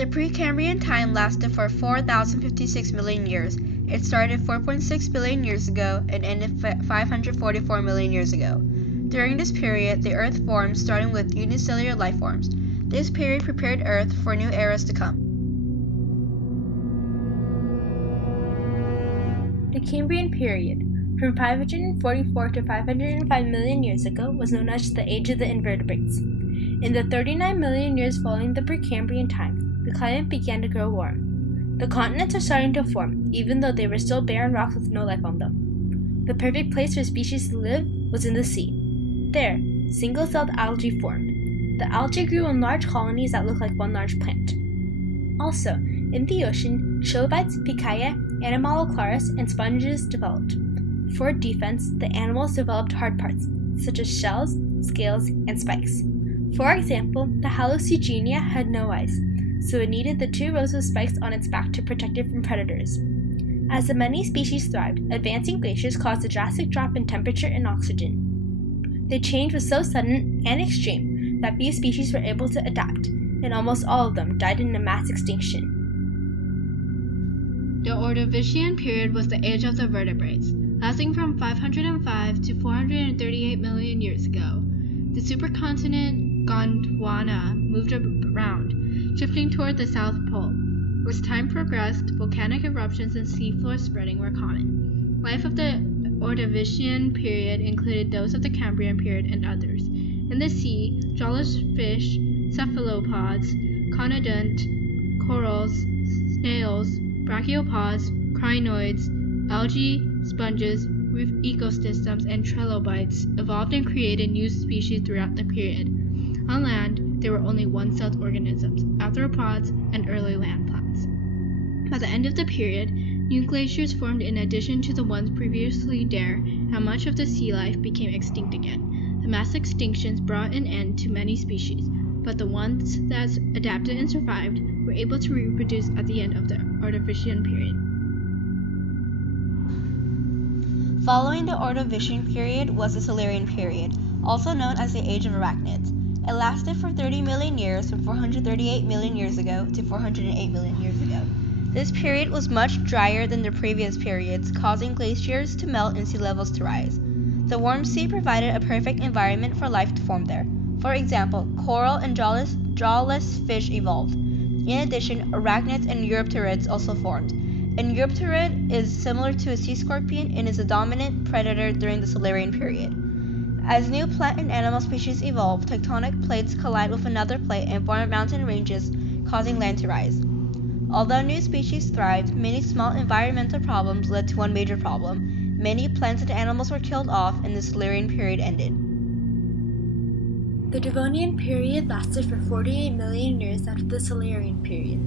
The Precambrian time lasted for 4,056 million years. It started 4.6 billion years ago and ended 544 million years ago. During this period, the Earth formed, starting with unicellular life forms. This period prepared Earth for new eras to come. The Cambrian period, from 544 to 505 million years ago, was known as the Age of the Invertebrates. In the 39 million years following the Precambrian time, the climate began to grow warm. The continents are starting to form, even though they were still barren rocks with no life on them. The perfect place for species to live was in the sea. There, single-celled algae formed. The algae grew in large colonies that looked like one large plant. Also, in the ocean, trilobites, picaia, Animaloclarus, and sponges developed. For defense, the animals developed hard parts, such as shells, scales, and spikes. For example, the Hallucigenia had no eyes, so it needed the 2 rows of spikes on its back to protect it from predators. As the many species thrived, advancing glaciers caused a drastic drop in temperature and oxygen. The change was so sudden and extreme that few species were able to adapt, and almost all of them died in a mass extinction. The Ordovician period was the age of the vertebrates, lasting from 505 to 438 million years ago. The supercontinent Gondwana moved around, shifting toward the South Pole. As time progressed, volcanic eruptions and seafloor spreading were common. Life of the Ordovician period included those of the Cambrian period and others. In the sea, jawless fish, cephalopods, conodont, corals, snails, brachiopods, crinoids, algae, sponges, reef ecosystems, and trilobites evolved and created new species throughout the period. On land, there were only one-celled organisms, arthropods, and early land plants. By the end of the period, new glaciers formed in addition to the ones previously there, and much of the sea life became extinct again. The mass extinctions brought an end to many species, but the ones that adapted and survived were able to reproduce at the end of the Ordovician period. Following the Ordovician period was the Silurian period, also known as the Age of Arachnids. It lasted for 30 million years, from 438 million years ago to 408 million years ago. This period was much drier than the previous periods, causing glaciers to melt and sea levels to rise. The warm sea provided a perfect environment for life to form there. For example, coral and jawless fish evolved. In addition, arachnids and eurypterids also formed. An eurypterid is similar to a sea scorpion and is a dominant predator during the Silurian period. As new plant and animal species evolve, tectonic plates collide with another plate and form mountain ranges, causing land to rise. Although new species thrived, many small environmental problems led to one major problem. Many plants and animals were killed off, and the Silurian period ended. The Devonian period lasted for 48 million years after the Silurian period.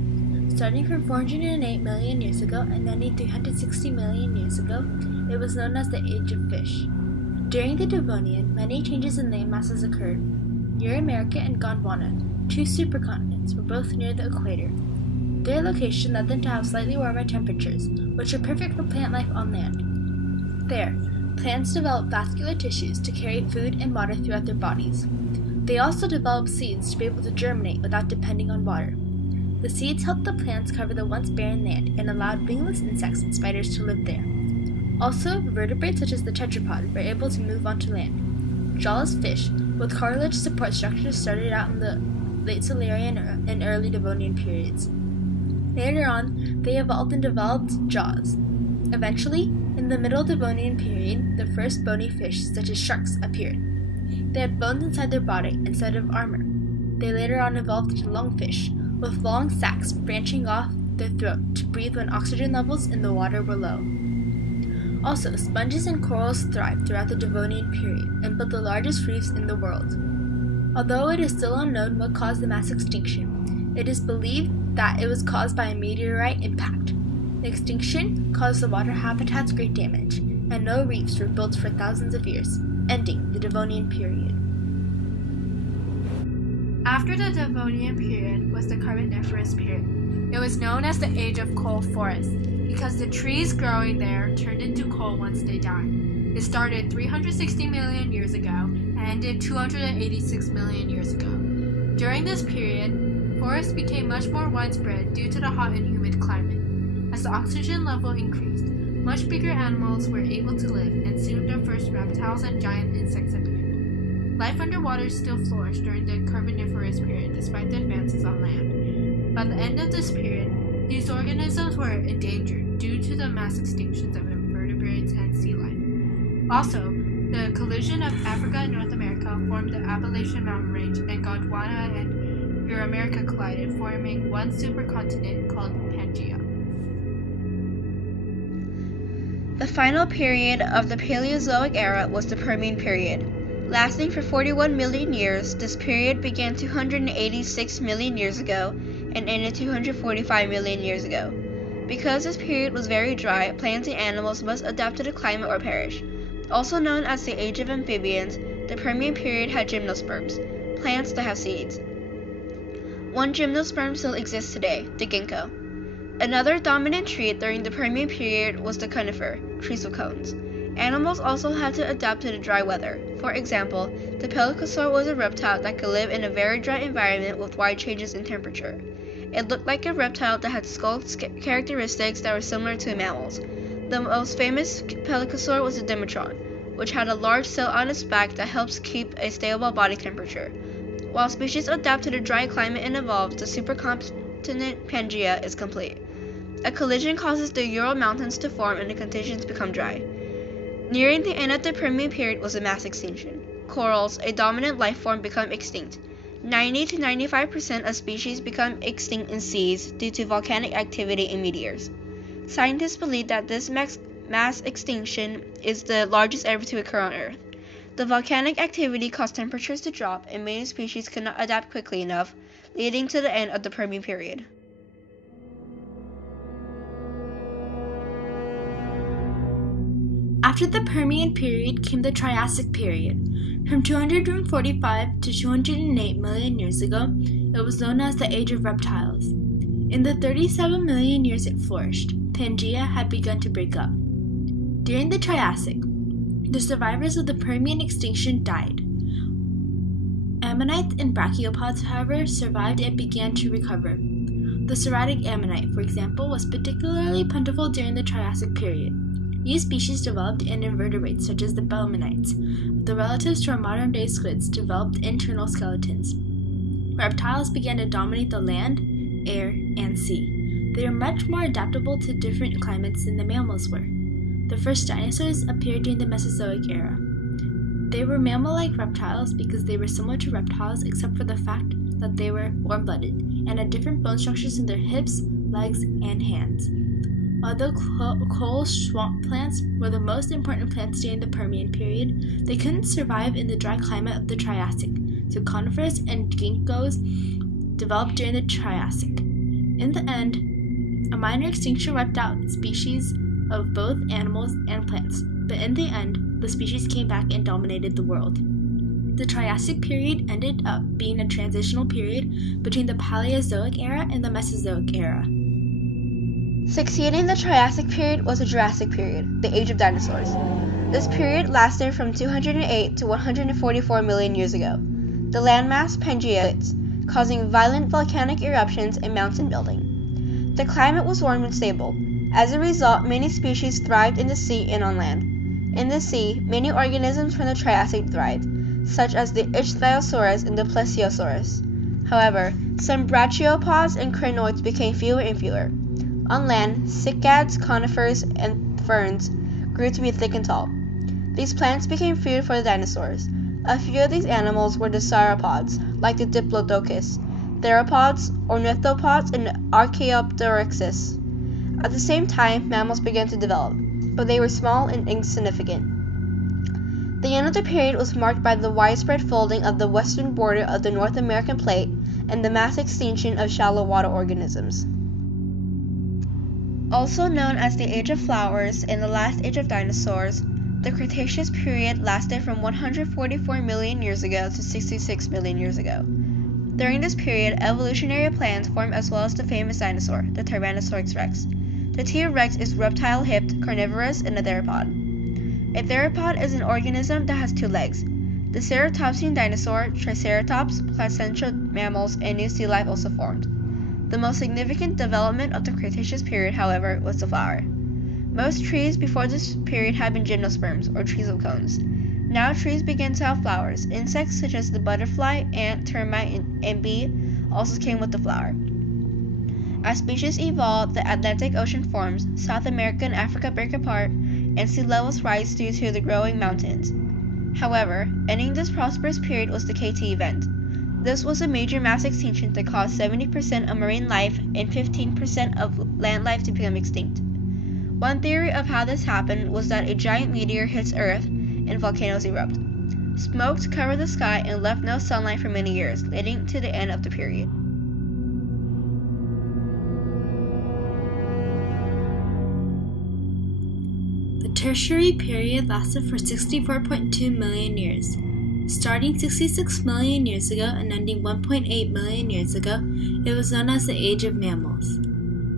Starting from 408 million years ago and ending 360 million years ago, it was known as the Age of Fish. During the Devonian, many changes in land masses occurred. Euramerica and Gondwana, 2 supercontinents, were both near the equator. Their location led them to have slightly warmer temperatures, which are perfect for plant life on land. There, plants developed vascular tissues to carry food and water throughout their bodies. They also developed seeds to be able to germinate without depending on water. The seeds helped the plants cover the once barren land and allowed wingless insects and spiders to live there. Also, vertebrates such as the tetrapod were able to move onto land. Jawless fish with cartilage support structures started out in the late Silurian and early Devonian periods. Later on, they evolved and developed jaws. Eventually, in the Middle Devonian period, the first bony fish, such as sharks, appeared. They had bones inside their body instead of armor. They later on evolved into lungfish, with long sacs branching off their throat to breathe when oxygen levels in the water were low. Also, sponges and corals thrived throughout the Devonian period and built the largest reefs in the world. Although it is still unknown what caused the mass extinction, it is believed that it was caused by a meteorite impact. The extinction caused the water habitats great damage, and no reefs were built for thousands of years, ending the Devonian period. After the Devonian period was the Carboniferous period. It was known as the Age of Coal Forests because the trees growing there turned into coal once they died. It started 360 million years ago and ended 286 million years ago. During this period, Forests became much more widespread due to the hot and humid climate. As the oxygen level increased, much bigger animals were able to live, and soon the first reptiles and giant insects appeared. Life underwater still flourished during the Carboniferous period despite the advances on land. By the end of this period, these organisms were endangered due to the mass extinctions of invertebrates and sea life. Also, the collision of Africa and North America formed the Appalachian Mountain Range, and Gondwana and Euramerica collided, forming one supercontinent called Pangaea. The final period of the Paleozoic era was the Permian period. Lasting for 41 million years, this period began 286 million years ago and ended 245 million years ago. Because this period was very dry, plants and animals must adapt to the climate or perish. Also known as the Age of Amphibians, the Permian period had gymnosperms, plants that have seeds. One gymnosperm still exists today, the ginkgo. Another dominant tree during the Permian period was the conifer, trees with cones. Animals also had to adapt to the dry weather. For example, the pelycosaur was a reptile that could live in a very dry environment with wide changes in temperature. It looked like a reptile that had skull characteristics that were similar to mammals. The most famous pelycosaur was the Dimetron, which had a large cell on its back that helps keep a stable body temperature. While species adapt to the dry climate and evolve, the supercontinent Pangaea is complete. A collision causes the Ural Mountains to form and the conditions become dry. Nearing the end of the Permian period was a mass extinction. Corals, a dominant life form, become extinct. 90 to 95% of species become extinct in seas due to volcanic activity and meteors. Scientists believe that this mass extinction is the largest ever to occur on Earth. The volcanic activity caused temperatures to drop, and many species could not adapt quickly enough, leading to the end of the Permian period. After the Permian period came the Triassic period. From 245 to 208 million years ago, it was known as the Age of Reptiles. In the 37 million years it flourished, Pangaea had begun to break up. During the Triassic, the survivors of the Permian extinction died. Ammonites and brachiopods, however, survived and began to recover. The ceratic ammonite, for example, was particularly plentiful during the Triassic period. New species developed in invertebrates such as the belemnites. The relatives to our modern-day squids developed internal skeletons. Reptiles began to dominate the land, air, and sea. They are much more adaptable to different climates than the mammals were. The first dinosaurs appeared during the Mesozoic era. They were mammal-like reptiles because they were similar to reptiles except for the fact that they were warm-blooded and had different bone structures in their hips, legs, and hands. Although coal swamp plants were the most important plants during the Permian period, they couldn't survive in the dry climate of the Triassic, so conifers and ginkgos developed during the Triassic. In the end, a minor extinction wiped out species of both animals and plants, but in the end, the species came back and dominated the world. The Triassic period ended up being a transitional period between the Paleozoic era and the Mesozoic era. Succeeding the Triassic period was the Jurassic period, the age of dinosaurs. This period lasted from 208 to 144 million years ago. The landmass Pangaea split, causing violent volcanic eruptions and mountain building. The climate was warm and stable. As a result, many species thrived in the sea and on land. In the sea, many organisms from the Triassic thrived, such as the Ichthyosaurus and the Plesiosaurus. However, some brachiopods and crinoids became fewer and fewer. On land, cycads, conifers, and ferns grew to be thick and tall. These plants became food for the dinosaurs. A few of these animals were the sauropods, like the Diplodocus, theropods, ornithopods, and Archaeopteryxus. At the same time, mammals began to develop, but they were small and insignificant. The end of the period was marked by the widespread folding of the western border of the North American plate and the mass extinction of shallow water organisms. Also known as the Age of Flowers and the last age of dinosaurs, the Cretaceous period lasted from 144 million years ago to 66 million years ago. During this period, evolutionary plants formed as well as the famous dinosaur, the Tyrannosaurus rex. The T. rex is reptile-hipped, carnivorous, and a theropod. A theropod is an organism that has two legs. The ceratopsian dinosaur, Triceratops, placental mammals, and new sea life also formed. The most significant development of the Cretaceous period, however, was the flower. Most trees before this period had been gymnosperms, or trees of cones. Now trees began to have flowers. Insects such as the butterfly, ant, termite, and bee also came with the flower. As species evolved, the Atlantic Ocean forms, South America and Africa break apart, and sea levels rise due to the growing mountains. However, ending this prosperous period was the KT event. This was a major mass extinction that caused 70% of marine life and 15% of land life to become extinct. One theory of how this happened was that a giant meteor hits Earth and volcanoes erupt. Smoke covered the sky and left no sunlight for many years, leading to the end of the period. The Tertiary period lasted for 64.2 million years. Starting 66 million years ago and ending 1.8 million years ago, it was known as the Age of Mammals.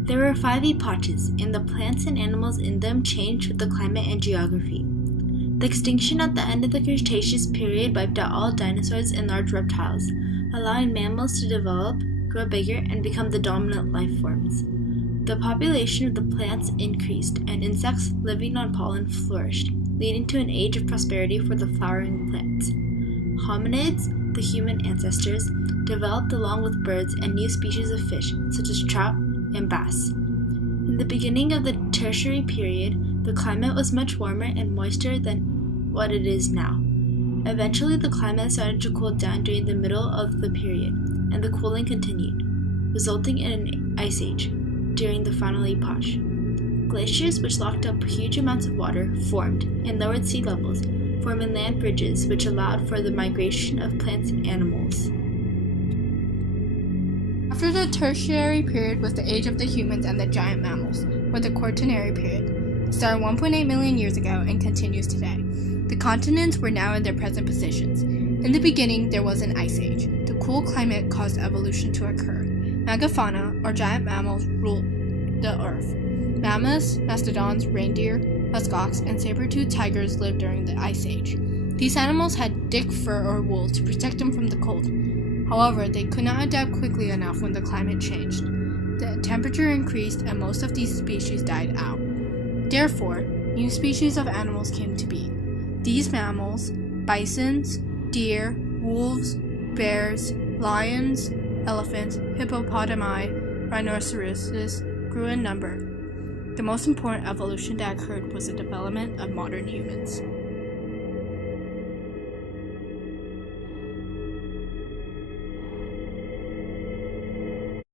There were 5 epochs, and the plants and animals in them changed with the climate and geography. The extinction at the end of the Cretaceous period wiped out all dinosaurs and large reptiles, allowing mammals to develop, grow bigger, and become the dominant life forms. The population of the plants increased, and insects living on pollen flourished, leading to an age of prosperity for the flowering plants. Hominids, the human ancestors, developed along with birds and new species of fish, such as trout and bass. In the beginning of the Tertiary period, the climate was much warmer and moister than what it is now. Eventually, the climate started to cool down during the middle of the period, and the cooling continued, resulting in an ice age during the final epoch. Glaciers, which locked up huge amounts of water, formed and lowered sea levels, forming land bridges which allowed for the migration of plants and animals. After the Tertiary period was the age of the humans and the giant mammals, or the Quaternary period. It started 1.8 million years ago and continues today. The continents were now in their present positions. In the beginning, there was an ice age. The cool climate caused evolution to occur. Megafauna, or giant mammals, ruled the earth. Mammoths, mastodons, reindeer, muskox, and saber-toothed tigers lived during the ice age. These animals had thick fur or wool to protect them from the cold. However, they could not adapt quickly enough when the climate changed. The temperature increased and most of these species died out. Therefore, new species of animals came to be. These mammals, bisons, deer, wolves, bears, lions, elephants, hippopotami, rhinoceroses, grew in number. The most important evolution that occurred was the development of modern humans.